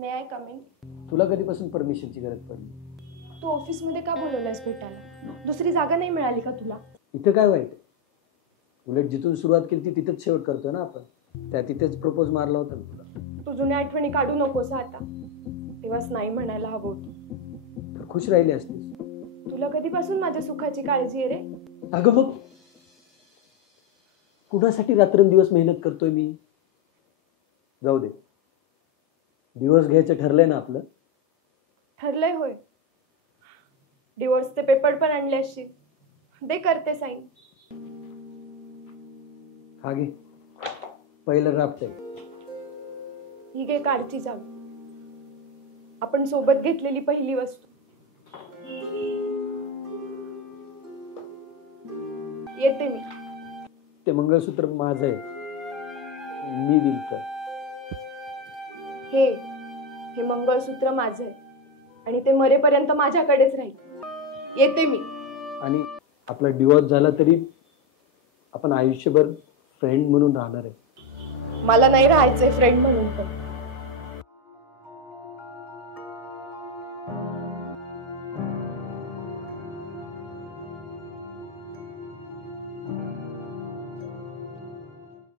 May I come in? तुला कधीपासून परमिशनची गरज पडली? तू ऑफिसमध्ये का बोलवलंयस भेटायला? दुसरी जागा नाही मिळाली का तुला? इथं काय वाईट? उलट जिथून सुरुवात केली ती तिथेच शेवट करतो ना आपण. त्या तिथेच प्रपोज मारला होता तुला. तू जुन्या आठवणी काढू नकोस आता. तेव्हाच नाही म्हणायला हवं होतं. तर खुश राहिली असतीस. तुला कधीपासून माझ्या सुखाची काळजी आहे रे? अगं मग कुणासाठी रात्रंदिवस मेहनत करतोय मी? जाऊ दे, दिवस घ्यायचं ठरलंय ना आपलं. ठरलंय होय. डिवोर्सचे पेपर पण आणले असशील. दे करते साईन. हा घे, पहिलं ड्राफ्ट आहे. ही घे कारची चावी. आपण सोबत घेतलेली पहिली वस्तू. येते मी. ते मंगळसूत्र माझं आहे, मी दिल तर. हे मंगळसूत्र माझं आहे आणि ते मरेपर्यंत माझ्याकडेच राहील. येते मी. आणि आपला डिवोर्स झाला तरी आपण आयुष्यभर फ्रेंड म्हणून राहणार आहे. मला नाही राहायचंय फ्रेंड म्हणून पण.